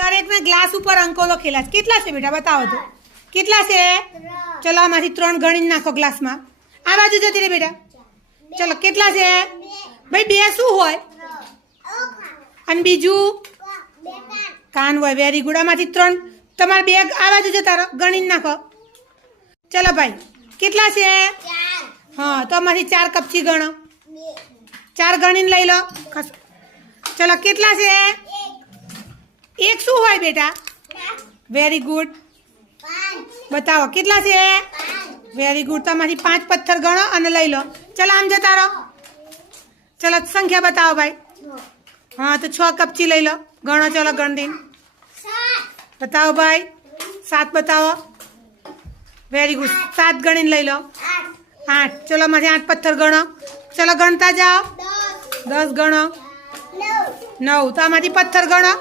દરેકના ગ્લાસ ઉપર અંકો લખેલા છે. કેટલા છે બેટા બતાવો તો કેટલા છે? ચલો આમાંથી 3 ગણીને નાખો ગ્લાસમાં. આ બાજુ જતી રહે બેટા. ચલો કેટલા છે ભાઈ? 2 શું હોય? અને બીજું કાન હોય. Very good. આમાંથી 3 તમારે 2 આ બાજુ જતા રહો, ગણીને નાખો. ચલો ભાઈ કેટલા છે? હા તો આમાંથી 4 કપચી ગણો. 4 ગણીને લઈ લો. ચલો કેટલા છે? 1 શું હોય બેટા? Very good. બતાવો કેટલા છે? Very good. તમારી 5 પથ્થર ગણો અને લઈ લો. ચલો આમ જતા રહો. ચલો સંખ્યા બતાવો ભાઈ. હા તો 6 કપચી લઈ લો. ગણો. ચલો ગણદીન બતાવો ભાઈ. 7 બતાવો. Very good. 7 ગણીને લઈ લો. 8. ચલો માંથી 8 પથ્થર ગણો. ચલો ગણતા જાઓ. 10 ગણો. 9. તો આમાંથી પથ્થર ગણો.